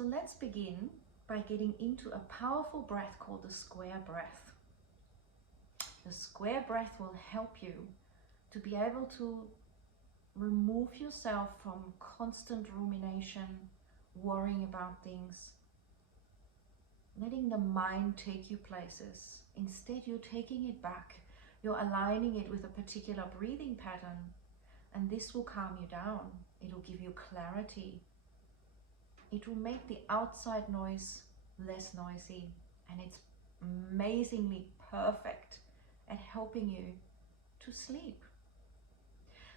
So let's begin by getting into a powerful breath called the square breath. The square breath will help you to be able to remove yourself from constant rumination, worrying about things, letting the mind take you places. Instead, you're taking it back. You're aligning it with a particular breathing pattern, and this will calm you down. It will give you clarity. It will make the outside noise less noisy, and it's amazingly perfect at helping you to sleep.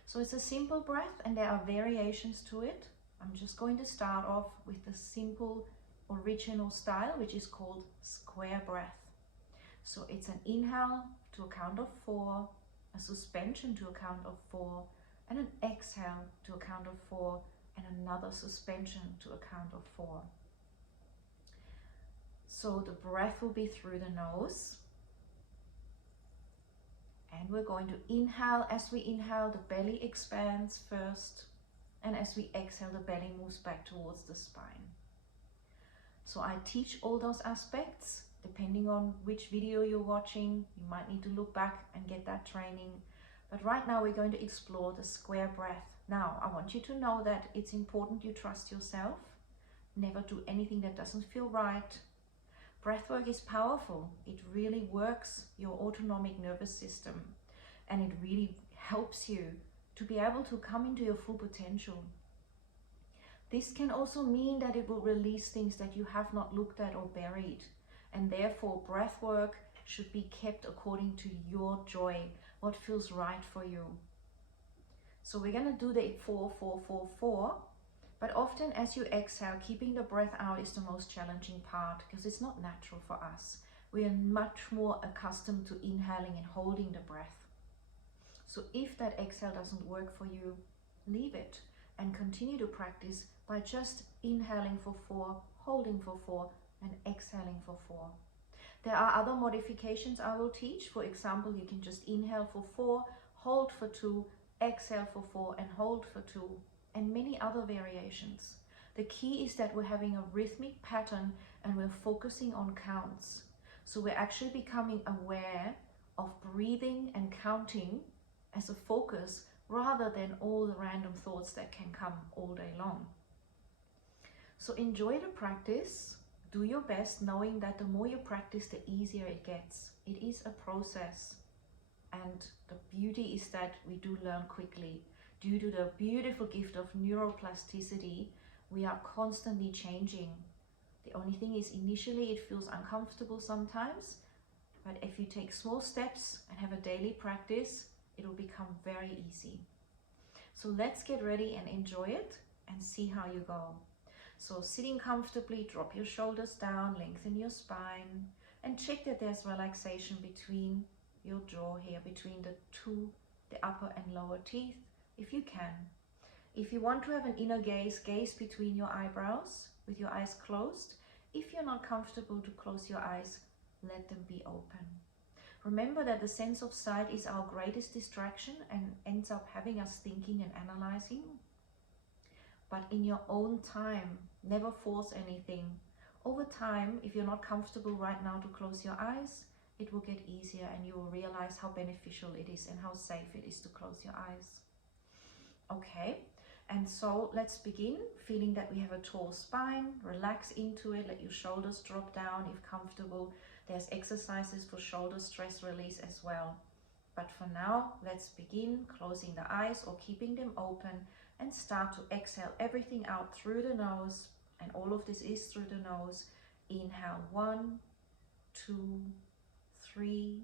So it's a simple breath, and there are variations to it. I'm just going to start off with the simple original style, which is called square breath. So it's an inhale to a count of 4, a suspension to a count of 4, and an exhale to a count of 4, and another suspension to a count of 4. So the breath will be through the nose. And we're going to inhale. As we inhale, the belly expands first. And as we exhale, the belly moves back towards the spine. So I teach all those aspects. Depending on which video you're watching, you might need to look back and get that training. But right now we're going to explore the square breath. Now, I want you to know that it's important you trust yourself. Never do anything that doesn't feel right. Breathwork is powerful. It really works your autonomic nervous system, and it really helps you to be able to come into your full potential. This can also mean that it will release things that you have not looked at or buried, and therefore breathwork should be kept according to your joy, what feels right for you. So we're going to do the 4, 4, 4, 4. But often as you exhale, keeping the breath out is the most challenging part because it's not natural for us. We are much more accustomed to inhaling and holding the breath. So if that exhale doesn't work for you, leave it and continue to practice by just inhaling for 4, holding for 4, and exhaling for 4. There are other modifications I will teach. For example, you can just inhale for 4, hold for 2, exhale for 4, and hold for 2. And many other variations. The key is that we're having a rhythmic pattern and we're focusing on counts. So we're actually becoming aware of breathing and counting as a focus rather than all the random thoughts that can come all day long. So enjoy the practice. Do your best, knowing that the more you practice, the easier it gets. It is a process. And the beauty is that we do learn quickly. Due to the beautiful gift of neuroplasticity, we are constantly changing. The only thing is initially it feels uncomfortable sometimes, but if you take small steps and have a daily practice, it will become very easy. So let's get ready and enjoy it and see how you go. So sitting comfortably, drop your shoulders down, lengthen your spine, and check that there's relaxation between your jaw here, between the upper and lower teeth. If you can. If you want to have an inner gaze, gaze between your eyebrows with your eyes closed. If you're not comfortable to close your eyes, let them be open. Remember that the sense of sight is our greatest distraction and ends up having us thinking and analyzing. But in your own time, never force anything. Over time, if you're not comfortable right now to close your eyes, it will get easier and you will realize how beneficial it is and how safe it is to close your eyes. Okay, and so let's begin, feeling that we have a tall spine. Relax into it, let your shoulders drop down if comfortable. There's exercises for shoulder stress release as well. But for now, let's begin closing the eyes or keeping them open and start to exhale everything out through the nose. And all of this is through the nose. Inhale, 1, 2, 3,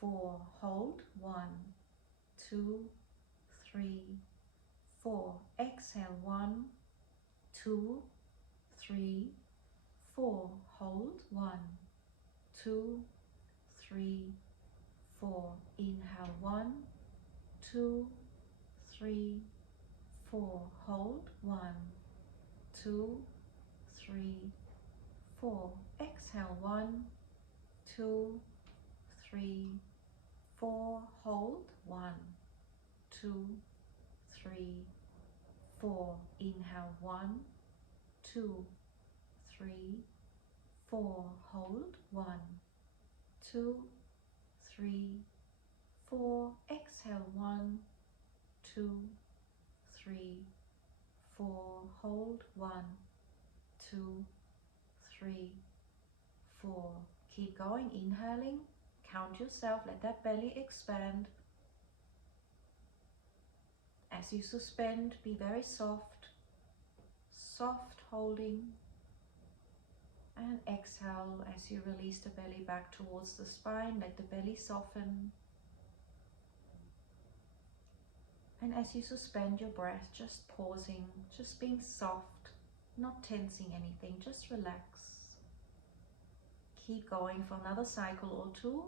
4. Hold, 1, 2, 3, 4. Exhale, 1, 2, 3, 4. Hold, 1, 2, 3, 4. Inhale, 1, 2, 3, 4. Hold, 1, 2, 3, 4. Exhale, 1, 2, 3, 4. Hold, 1, 2, 3, 4. Inhale, 1, 2, 3, 4. Hold. 1, 2, 3, 4. Exhale. 1, 2, 3, 4. Hold. 1, 2, 3, 4. Keep going. Inhaling. Count yourself. Let that belly expand. As you suspend, be very soft. Soft holding. And exhale as you release the belly back towards the spine. Let the belly soften. And as you suspend your breath, just pausing, just being soft, not tensing anything, just relax. Keep going for another cycle or two.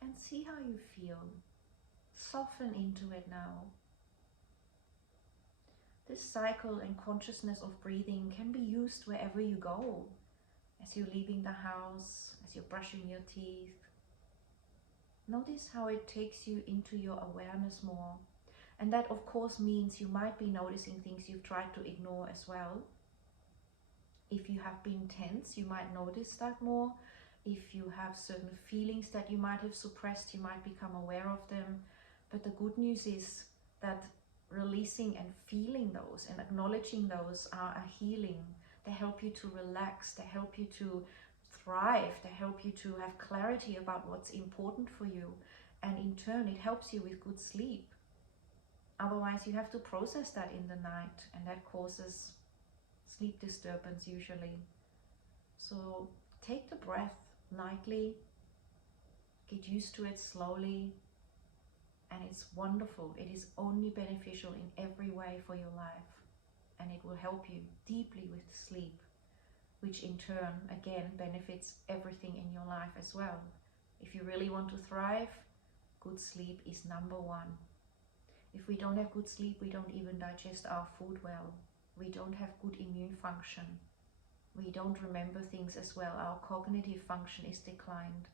And see how you feel. Soften into it now. This cycle and consciousness of breathing can be used wherever you go. As you're leaving the house, as you're brushing your teeth. Notice how it takes you into your awareness more. And that of course means you might be noticing things you've tried to ignore as well. If you have been tense, you might notice that more. If you have certain feelings that you might have suppressed, you might become aware of them. But the good news is that releasing and feeling those and acknowledging those are a healing. They help you to relax, they help you to thrive, they help you to have clarity about what's important for you. And in turn, it helps you with good sleep. Otherwise, you have to process that in the night, and that causes sleep disturbance usually. So take the breath lightly, get used to it slowly, and it's wonderful. It is only beneficial in every way for your life, and it will help you deeply with sleep, which in turn again benefits everything in your life as well. If you really want to thrive, good sleep is number one. If we don't have good sleep, we don't even digest our food well. We don't have good immune function. We don't remember things as well. Our cognitive function is declined.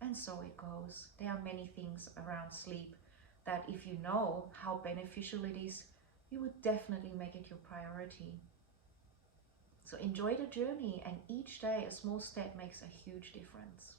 And so it goes. There are many things around sleep that if you know how beneficial it is, you would definitely make it your priority. So enjoy the journey, and each day a small step makes a huge difference.